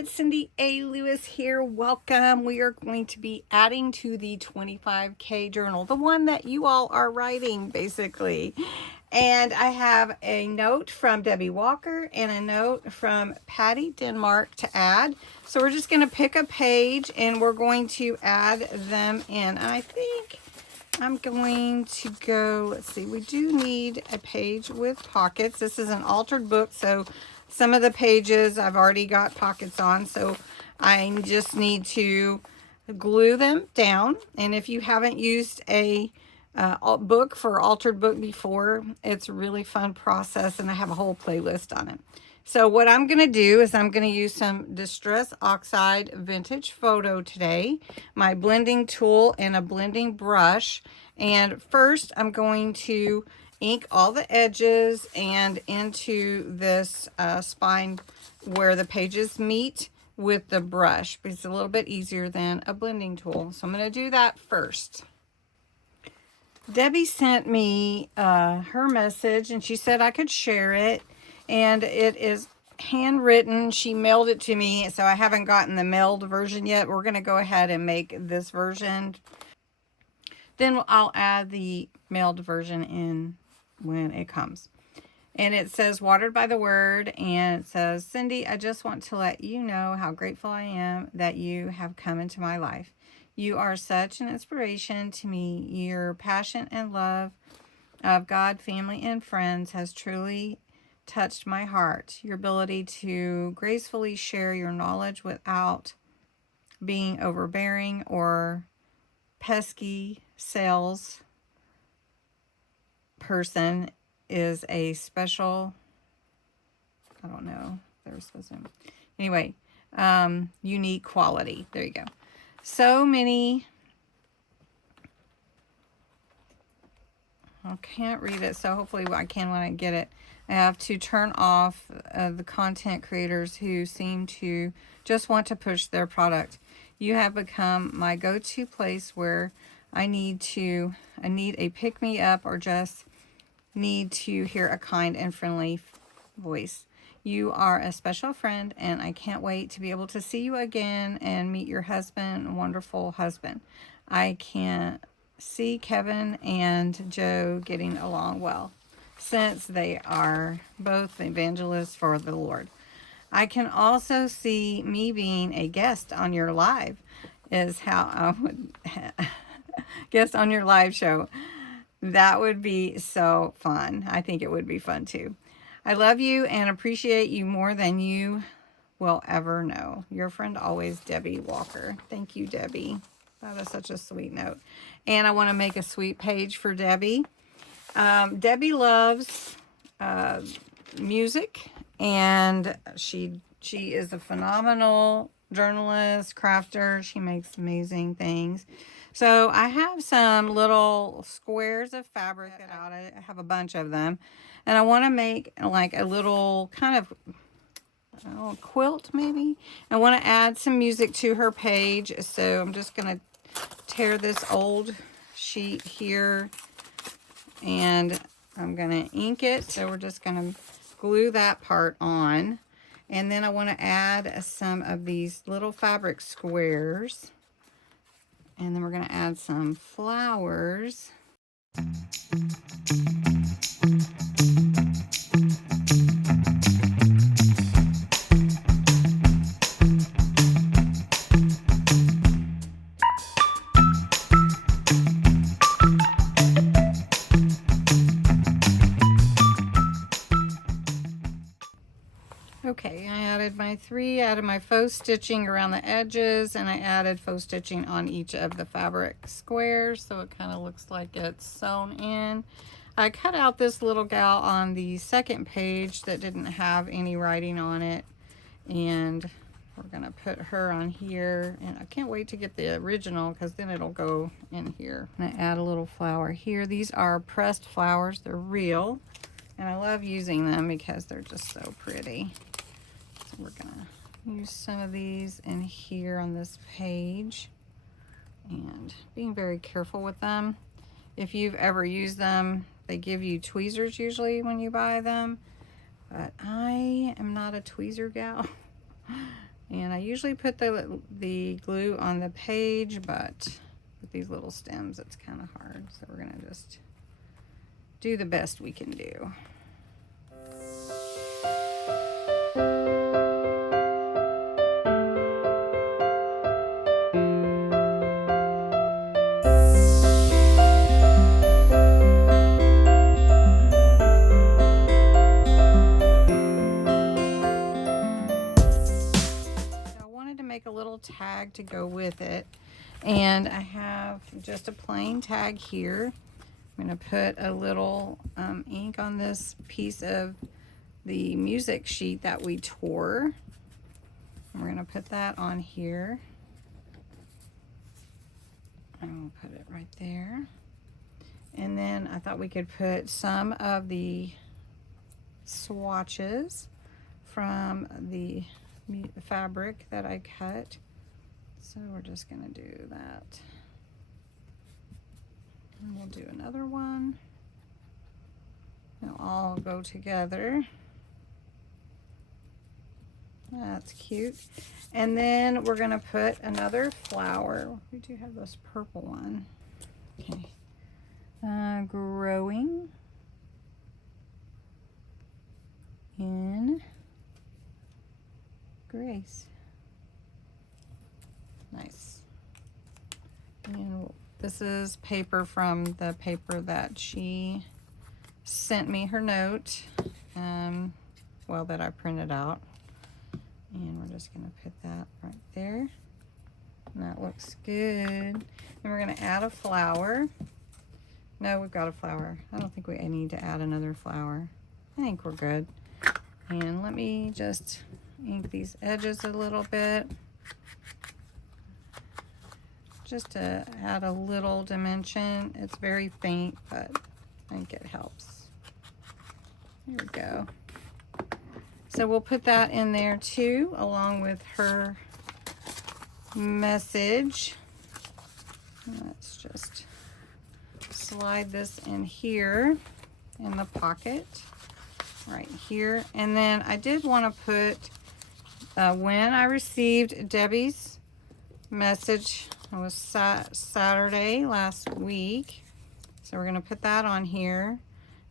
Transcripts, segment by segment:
it's Cindy A. Lewis here. Welcome. We are going to be adding to the 25K journal, the one that you all are writing, basically. And I have a note from Debbie Walker and a note from Patti Denmark to add. So we're just going to pick a page and we're going to add them in. I think I'm going to go, let's see, we do need a page with pockets. This is an altered book, so some of the pages I've already got pockets on, so I just need to glue them down. And if you haven't used a book for altered book before, it's a really fun process, and I have a whole playlist on it. So what I'm going to do is I'm going to use some Distress Oxide Vintage Photo today, my blending tool and a blending brush. And first I'm going to ink all the edges and into this spine where the pages meet with the brush. It's a little bit easier than a blending tool. So I'm going to do that first. Debbie sent me her message and she said I could share it. And it is handwritten. She mailed it to me, so I haven't gotten the mailed version yet. We're going to go ahead and make this version. Then I'll add the mailed version in when it comes. And it says, watered by the word, and it says, Cindy, I just want to let you know how grateful I am that you have come into my life. You are such an inspiration to me. Your passion and love of God, family, and friends has truly touched my heart. Your ability to gracefully share your knowledge without being overbearing or pesky sales person is a special, I don't know, there's supposed to, anyway, unique quality. There you go. So many, I can't read it, so hopefully I can when I get it. I have to turn off the content creators who seem to just want to push their product. You have become my go-to place where I need a pick-me-up or just need to hear a kind and friendly voice. You are a special friend, and I can't wait to be able to see you again and meet your husband, wonderful husband. I can see Kevin and Joe getting along well, since they are both evangelists for the Lord. I can also see me being a guest on your live, is how I would guest on your live show. That would be so fun. I think it would be fun too. I love you and appreciate you more than you will ever know. Your friend always, Debbie Walker. Thank you, Debbie. That is such a sweet note. And I want to make a sweet page for Debbie. Debbie loves music, and she is a phenomenal journalist, crafter. She makes amazing things. So I have some little squares of fabric out. I have a bunch of them, and I want to make like a little kind of quilt maybe. I want to add some music to her page, so I'm just going to tear this old sheet here and I'm going to ink it. So we're just going to glue that part on. And then I want to add some of these little fabric squares. And then we're going to add some flowers. Okay, I added my faux stitching around the edges, and I added faux stitching on each of the fabric squares, so it kind of looks like it's sewn in. I cut out this little gal on the second page that didn't have any writing on it, and we're gonna put her on here, and I can't wait to get the original because then it'll go in here. And I add a little flower here. These are pressed flowers, they're real, and I love using them because they're just so pretty. So we're gonna use some of these in here on this page, and being very careful with them. If you've ever used them, they give you tweezers usually when you buy them, but I am not a tweezer gal. And I usually put the glue on the page, but with these little stems, it's kind of hard. So we're gonna just do the best we can do. Make a little tag to go with it, and I have just a plain tag here. I'm going to put a little ink on this piece of the music sheet that we tore. And we're going to put that on here, and we'll put it right there. And then I thought we could put some of the swatches from the fabric that I cut. So we're just gonna do that. And we'll do another one. They'll all go together. That's cute. And then we're gonna put another flower. We do have this purple one. Okay. Growing in Grace. Nice. And this is paper from the paper that she sent me her note, well, that I printed out. And we're just gonna put that right there. And that looks good. And we're gonna add a flower. No, we've got a flower. I don't think we need to add another flower. I think we're good. And let me just ink these edges a little bit, just to add a little dimension. It's very faint, but I think it helps. There we go. So we'll put that in there too, along with her message. Let's just slide this in here in the pocket right here. And then I did want to put when I received Debbie's message, it was Saturday last week. So we're going to put that on here.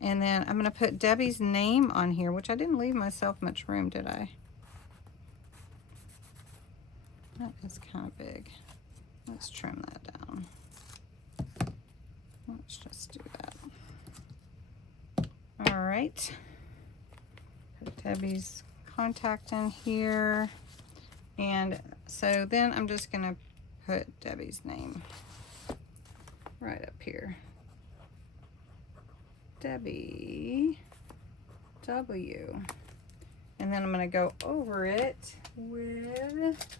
And then I'm going to put Debbie's name on here, which I didn't leave myself much room, did I? That is kind of big. Let's trim that down. Let's just do that. All right. Put Debbie's contact in here. And so then I'm just going to put Debbie's name right up here. Debbie W. And then I'm going to go over it with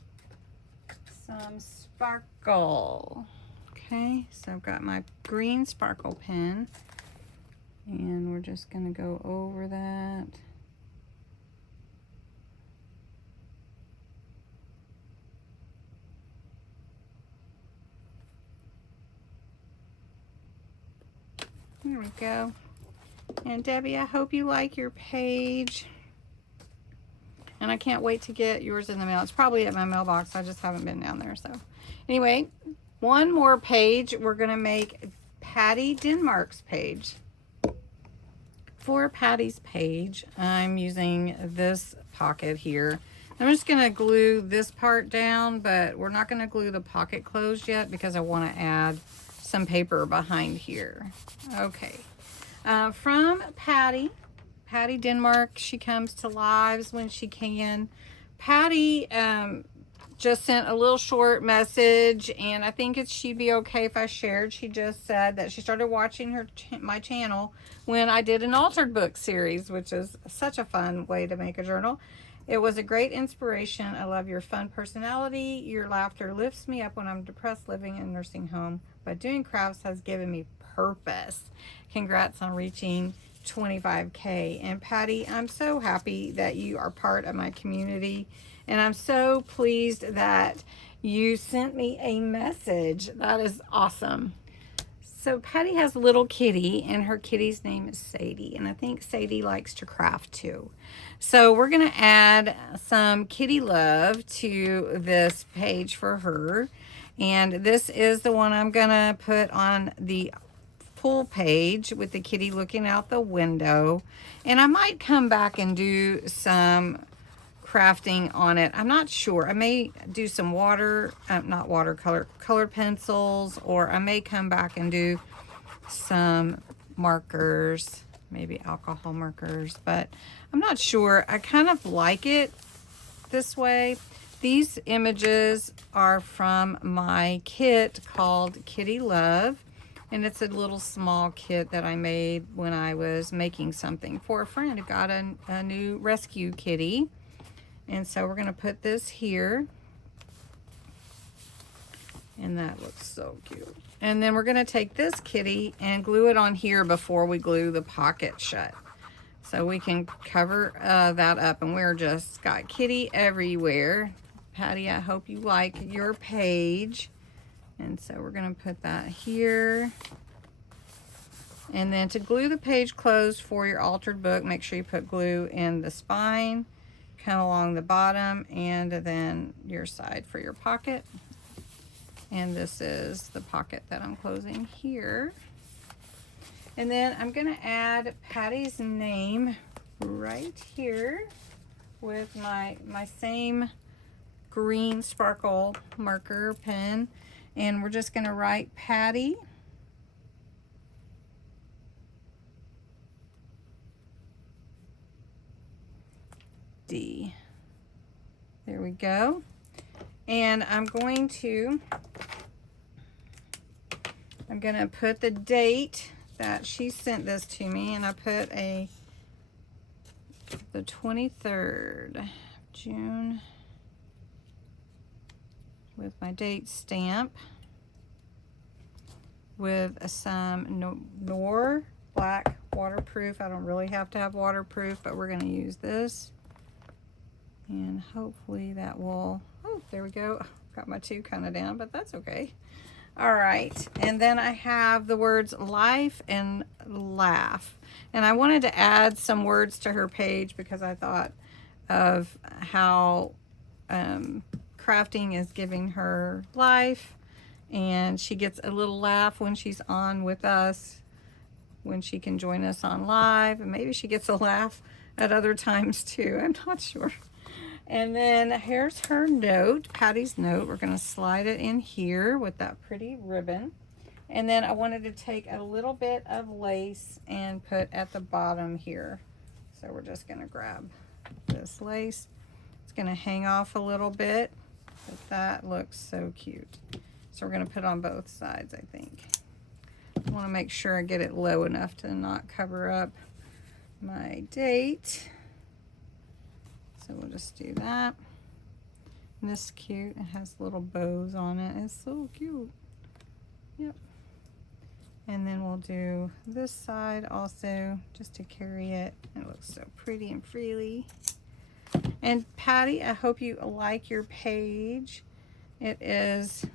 some sparkle. Okay, so I've got my green sparkle pen, and we're just going to go over that. There we go. And Debbie, I hope you like your page. And I can't wait to get yours in the mail. It's probably at my mailbox. I just haven't been down there. So anyway, one more page. We're going to make Patti Denmark's page. For Patti's page, I'm using this pocket here. I'm just going to glue this part down, but we're not going to glue the pocket closed yet because I want to add some paper behind here. Okay. From Patti Denmark, she comes to lives when she can. Patti just sent a little short message, and I think she'd be okay if I shared. She just said that she started watching my channel when I did an altered book series, which is such a fun way to make a journal. It was a great inspiration. I love your fun personality. Your laughter lifts me up when I'm depressed living in a nursing home, but doing crafts has given me purpose. Congrats on reaching 25K. And Patti, I'm so happy that you are part of my community, and I'm so pleased that you sent me a message. That is awesome. So Patti has a little kitty, and her kitty's name is Sadie, and I think Sadie likes to craft too. So we're gonna add some kitty love to this page for her, and this is the one I'm gonna put on the full page with the kitty looking out the window. And I might come back and do some crafting on it. I'm not sure. I may do some not watercolor, colored pencils, or I may come back and do some markers, maybe alcohol markers, but I'm not sure. I kind of like it this way. These images are from my kit called Kitty Love, and it's a little small kit that I made when I was making something for a friend who got a new rescue kitty. And so we're going to put this here. And that looks so cute. And then we're going to take this kitty and glue it on here before we glue the pocket shut. So we can cover that up. And we're just got kitty everywhere. Patti, I hope you like your page. And so we're going to put that here. And then to glue the page closed for your altered book, make sure you put glue in the spine, kind of along the bottom, and then your side for your pocket. And this is the pocket that I'm closing here. And then I'm going to add Patti's name right here with my same green sparkle marker pen. And we're just going to write Patti. D. There we go. And I'm going to put the date that she sent this to me, and I put the 23rd June with my date stamp with some Nor black waterproof. I don't really have to have waterproof, but we're going to use this. And hopefully that will, oh, there we go. Got my two kind of down, but that's okay. All right, and then I have the words life and laugh. And I wanted to add some words to her page because I thought of how crafting is giving her life, and she gets a little laugh when she's on with us, when she can join us on live, and maybe she gets a laugh at other times too. I'm not sure. And then here's her note, Patti's note. We're going to slide it in here with that pretty ribbon. And then I wanted to take a little bit of lace and put at the bottom here. So we're just going to grab this lace. It's going to hang off a little bit, but that looks so cute. So we're going to put it on both sides, I think. I want to make sure I get it low enough to not cover up my date. So we'll just do that. And this is cute. It has little bows on it. It's so cute. Yep. And then we'll do this side also just to carry it. It looks so pretty and freely. And Patti, I hope you like your page. It is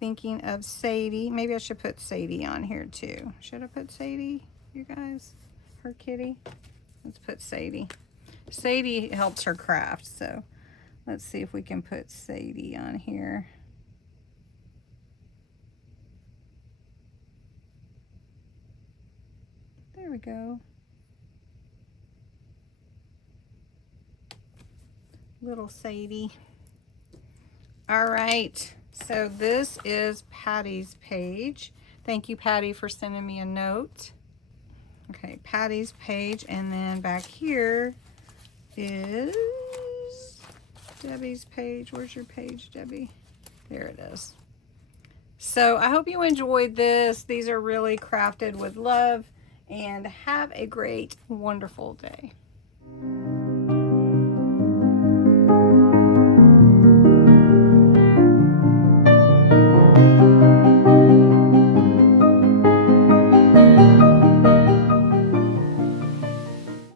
thinking of Sadie. Maybe I should put Sadie on here too. Should I put Sadie, you guys? Her kitty? Let's put Sadie. Sadie helps her craft, so let's see if we can put Sadie on here. There we go. Little Sadie. All right, so this is Patti's page. Thank you, Patti, for sending me a note. Okay, Patti's page, and then back here is Debbie's page. Where's your page, Debbie? There it is. So I hope you enjoyed this. These are really crafted with love, and have a great, wonderful day.